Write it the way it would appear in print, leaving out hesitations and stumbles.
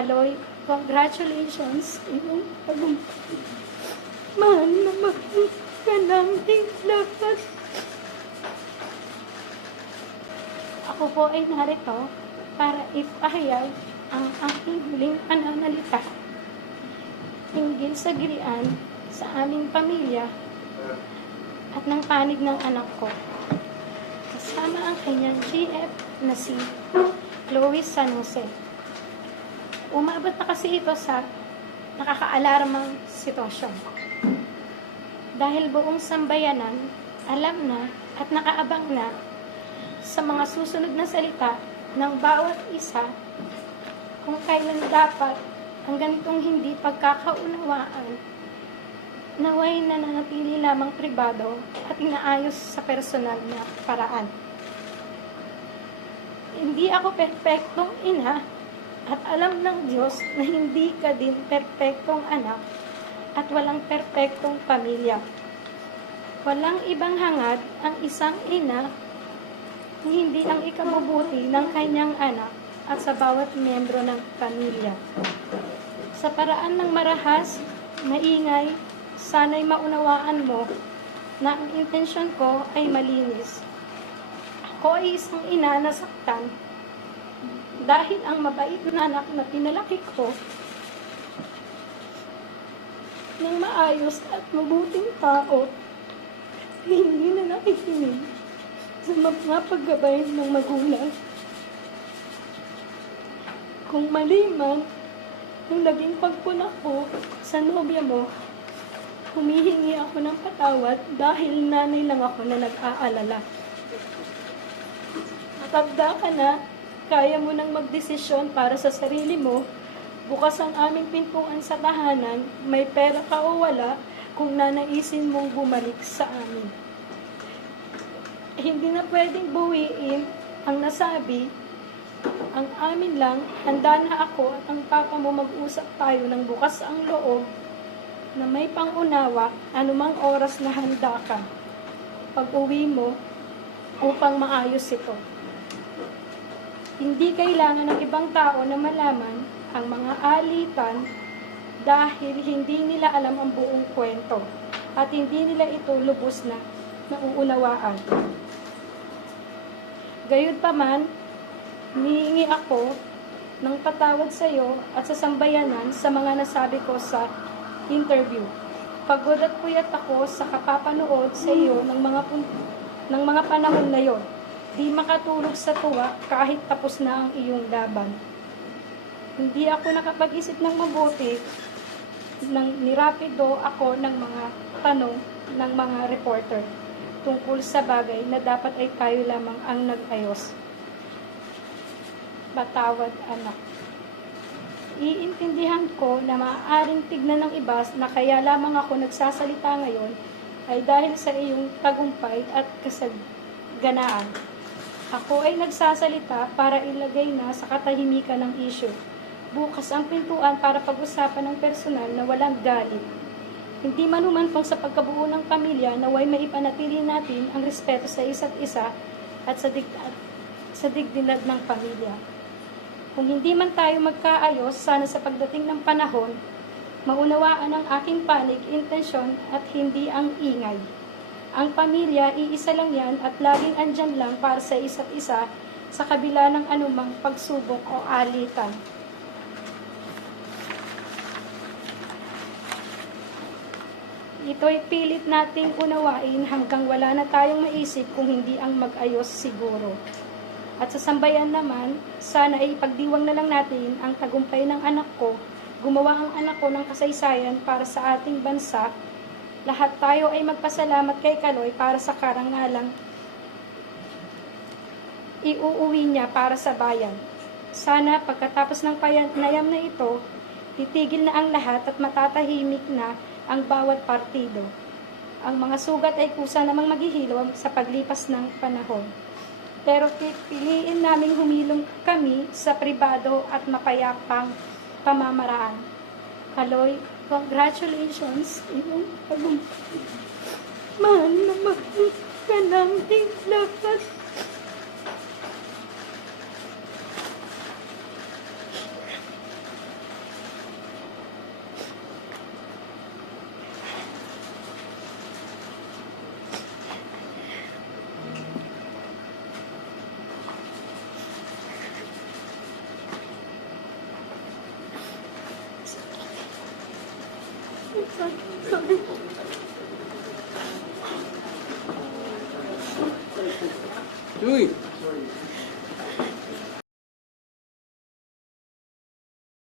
Kaloy, congratulations sa iyong tagumpay. Mahal na mahal ka namin lahat. Ako po ay narito para ipahayag ang aking huling pananalita hinggil sa gilian sa aming pamilya at ng panig ng anak ko. Kasama ang kanyang GF na si Lois San Jose. Umabot na kasi ito sa nakakaalarmang sitwasyon. Dahil buong sambayanan, alam na at nakaabang na sa mga susunod na salita ng bawat isa kung kailan dapat ang ganitong hindi pagkakaunawaan naway nananatili lamang pribado at inaayos sa personal na paraan. Hindi ako perpektong ina at alam ng Diyos na hindi ka din perpektong anak at walang perpektong pamilya. Walang ibang hangad ang isang ina kung hindi ang ikabubuti ng kanyang anak at sa bawat miyembro ng pamilya. Sa paraan ng marahas, maingay, sana'y maunawaan mo na ang intensyon ko ay malinis. Ako ay isang ina na saktan dahil ang mabait na anak na pinalaki ko ng maayos at mabuting tao hindi na nakikinig sa mga paggabay ng magulang. Kung mali man ang naging pagpuna ko sa nobya mo, humihingi ako ng patawad dahil nanay lang ako na nag-aalala. Matanda ka na, kaya mo nang magdesisyon para sa sarili mo, bukas ang aming pintuan sa tahanan, may pera ka o wala, kung nanaisin mong bumalik sa amin. Hindi na pwedeng buwiin ang nasabi, ang amin lang, handa na ako at ang papa mo mag-usap tayo ng bukas ang loob na may pangunawa anumang oras na handa ka pag-uwi mo upang maayos ito. Hindi kailangan ng ibang tao na malaman ang mga alitan dahil hindi nila alam ang buong kwento at hindi nila ito lubos na nauunawaan. Gayunpaman, humihingi ako ng patawad sa iyo at sa sambayanan sa mga nasabi ko sa interview. Pagod at puyat ako sa kapapanood sa iyo ng mga panahon na yon. Di makatulog sa tuwa kahit tapos na ang iyong laban. Hindi ako nakapag-isip ng mabuti nang nirapido ako ng mga tanong ng mga reporter tungkol sa bagay na dapat ay tayo lamang ang nag-ayos. Patawad, anak. Iintindihan ko na maaaring tignan ng iba na kaya lamang ako nagsasalita ngayon ay dahil sa iyong tagumpay at kasaganaan. Ako ay nagsasalita para ilagay na sa katahimikan ng issue. Bukas ang pintuan para pag-usapan ng personal na walang galit. Hindi man humantong sa pagkabuo ng pamilya naway maipanatili natin ang respeto sa isa't isa at sa dignidad ng pamilya. Kung hindi man tayo magkaayos, sana sa pagdating ng panahon, maunawaan ang aking panig, intensyon at hindi ang ingay. Ang pamilya, iisa lang yan at laging andyan lang para sa isa't isa sa kabila ng anumang pagsubok o alitan. Ito'y pilit nating unawain hanggang wala na tayong maisip kung hindi ang mag-ayos siguro. At sa sambayan naman, sana ay ipagdiwang na lang natin ang tagumpay ng anak ko, gumawa ang anak ko ng kasaysayan para sa ating bansa. Lahat tayo ay magpasalamat kay Kaloy para sa karangalang iuuwi niya para sa bayan. Sana pagkatapos ng panayam na ito, titigil na ang lahat at matatahimik na ang bawat partido. Ang mga sugat ay kusa namang maghihilom sa paglipas ng panahon. Pero pipiliin naming humilom kami sa pribado at mapayapang pamamaraan. Kaloy, congratulations sa iyong tagumpay. Mahal na mahal ka namin lahat. Sorry. Uy!